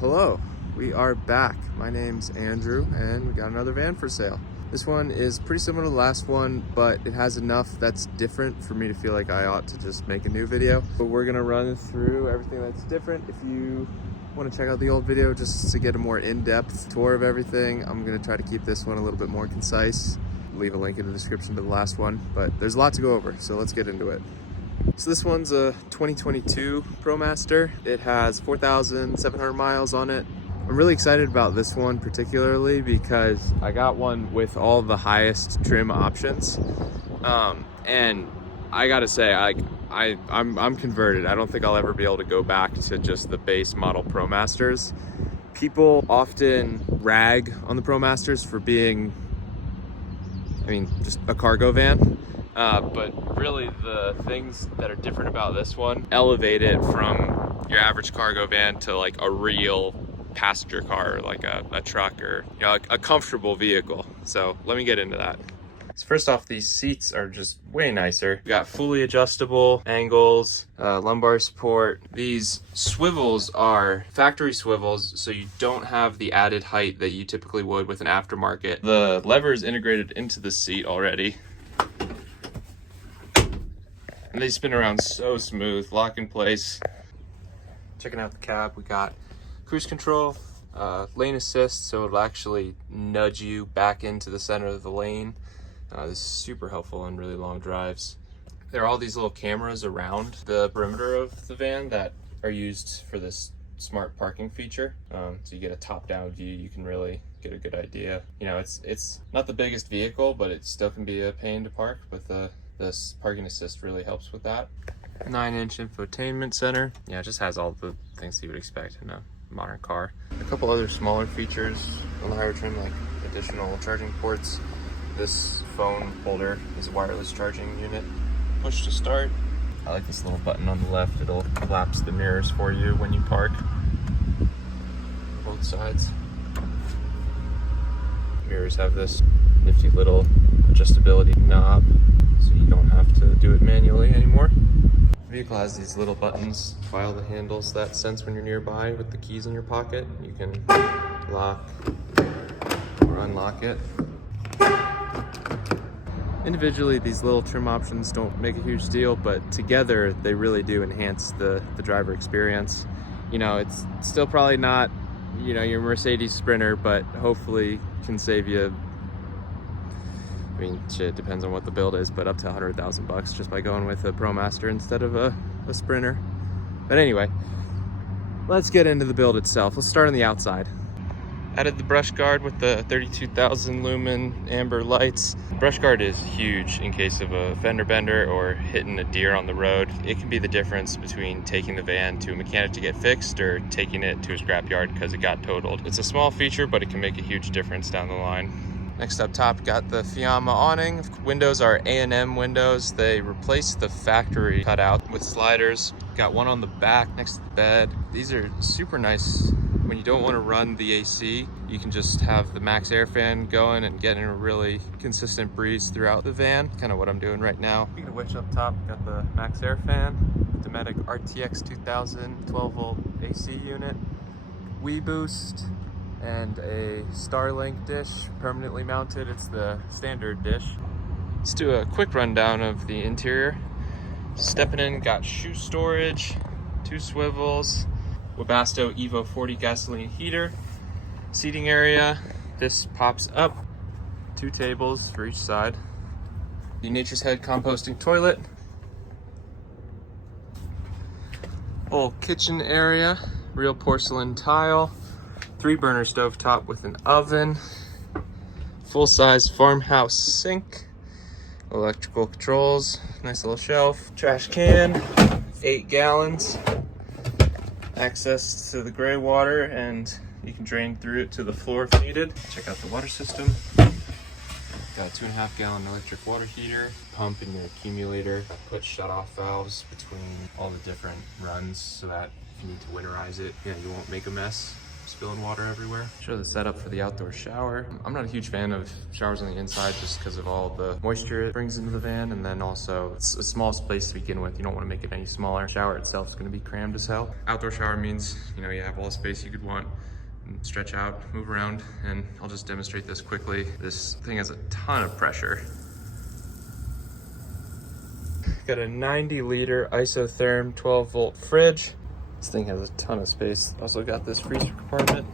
Hello, we are back. My name's Andrew and we got another van for sale. This one is pretty similar to the last one, but it has enough that's different for me to feel like I ought to just make a new video. But we're gonna run through everything that's different. If you want to check out the old video just to get a more in-depth tour of everything, I'm gonna try to keep this one a little bit more concise. Leave a link in the description to the last one, but there's a lot to go over, so let's get into it. So this one's a 2022 Promaster. It has 4,700 miles on it. I'm really excited about this one particularly because I got one with all the highest trim options. And I gotta say, I'm converted. I don't think I'll ever be able to go back to just the base model Promasters. People often rag on the Promasters for being, just a cargo van. But really the things that are different about this one elevate it from your average cargo van to like a real passenger car, like a truck, or a comfortable vehicle. So let me get into that. So first off, these seats are just way nicer. We got fully adjustable angles, lumbar support. These swivels are factory swivels, so you don't have the added height that you typically would with an aftermarket. The lever is integrated into the seat already. And they spin around so smooth, lock in place. Checking out the cab, we got cruise control, lane assist, so it'll actually nudge you back into the center of the lane. This is super helpful on really long drives. There are all these little cameras around the perimeter of the van that are used for this smart parking feature. So you get a top-down view, you can really get a good idea. It's not the biggest vehicle, but it still can be a pain to park, but this parking assist really helps with that. 9-inch infotainment center. Yeah, it just has all the things you would expect in a modern car. A couple other smaller features on the higher trim, like additional charging ports. This phone holder is a wireless charging unit. Push to start. I like this little button on the left. It'll collapse the mirrors for you when you park. Both sides. Mirrors have this nifty little adjustability knob, so you don't have to do it manually anymore. The vehicle has these little buttons, file the handles that sense when you're nearby with the keys in your pocket. You can lock or unlock it. Individually, these little trim options don't make a huge deal, but together they really do enhance the driver experience. It's still probably not, your Mercedes Sprinter, but hopefully can save you, shit, depends on what the build is, but up to $100,000 just by going with a Promaster instead of a Sprinter. But anyway, let's get into the build itself. Let's start on the outside. Added the brush guard with the 32,000 lumen amber lights. Brush guard is huge in case of a fender bender or hitting a deer on the road. It can be the difference between taking the van to a mechanic to get fixed or taking it to a scrapyard because it got totaled. It's a small feature, but it can make a huge difference down the line. Next up top, got the Fiamma awning. Windows are A&M windows. They replaced the factory cutout with sliders. Got one on the back next to the bed. These are super nice. When you don't want to run the AC, you can just have the max air fan going and getting a really consistent breeze throughout the van. Kind of what I'm doing right now. Speaking of which, up top, got the max air fan, Dometic RTX 2000 12-volt AC unit, WeBoost, and a Starlink dish permanently mounted. It's the standard dish. Let's do a quick rundown of the interior. Stepping in, got shoe storage, 2 swivels, Webasto Evo 40 gasoline heater, seating area. This pops up, 2 tables for each side. The Nature's Head composting toilet. Whole kitchen area, real porcelain tile, 3-burner stovetop with an oven, full-size farmhouse sink, electrical controls, nice little shelf, trash can, 8 gallons, access to the gray water, and you can drain through it to the floor if needed. Check out the water system. Got a 2.5 gallon electric water heater, pump in your accumulator, put shut-off valves between all the different runs so that if you need to winterize it, you won't make a mess. spilling water everywhere. Show the setup for the outdoor shower. I'm not a huge fan of showers on the inside just because of all the moisture it brings into the van, and then also it's a small space to begin with. You don't want to make it any smaller. Shower itself is going to be crammed as hell. Outdoor shower means, you know, you have all the space you could want. Stretch out, move around, and I'll just demonstrate this quickly. This thing has a ton of pressure. Got a 90-liter isotherm 12-volt fridge. This thing has a ton of space. Also got this freezer compartment.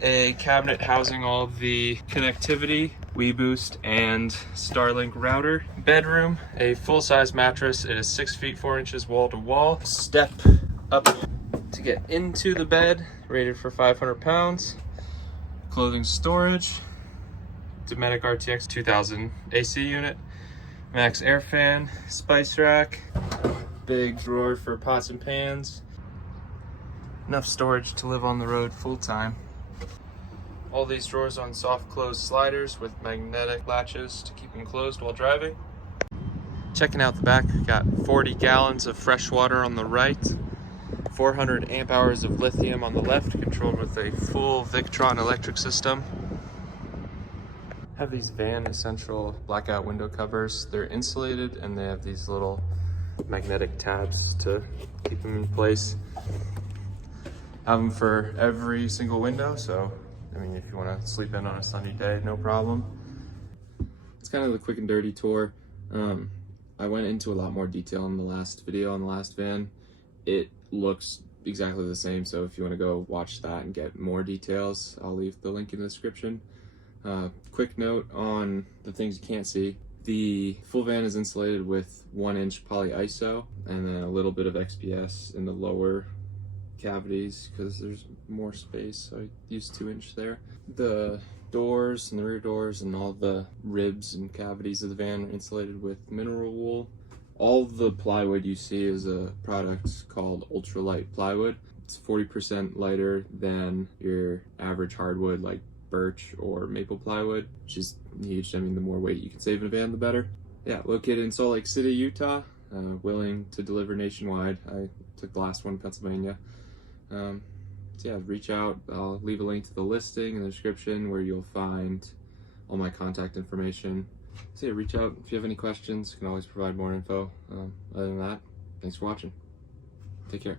A cabinet housing all of the connectivity, WeBoost, and Starlink router. Bedroom, a full-size mattress. It is 6 feet 4 inches wall to wall. Step up to get into the bed, rated for 500 pounds. Clothing storage, Dometic RTX 2000 AC unit, max air fan, spice rack, big drawer for pots and pans. Enough storage to live on the road full time. All these drawers on soft close sliders with magnetic latches to keep them closed while driving. Checking out the back, got 40 gallons of fresh water on the right. 400 amp hours of lithium on the left, controlled with a full Victron electric system. Have these Van Essential blackout window covers. They're insulated and they have these little magnetic tabs to keep them in place. Have them for every single window, so I mean, if you want to sleep in on a sunny day, no problem. It's kind of the quick and dirty tour. I went into a lot more detail in the last video on the last van. It looks exactly the same, so if you want to go watch that and get more details, I'll leave the link in the description. Quick note on the things you can't see. The full van is insulated with 1-inch polyiso and then a little bit of XPS in the lower cavities because there's more space, so I used 2-inch there. The doors and the rear doors and all the ribs and cavities of the van are insulated with mineral wool. All the plywood you see is a product called ultralight plywood. It's 40% lighter than your average hardwood like birch or maple plywood, which is huge. I mean, the more weight you can save in a van, the better. Yeah, located in Salt Lake City, Utah, willing to deliver nationwide. I took the last one in Pennsylvania. So yeah, reach out. I'll leave a link to the listing in the description where you'll find all my contact information. So yeah, reach out if you have any questions. You can always provide more info. Other than that, thanks for watching. Take care.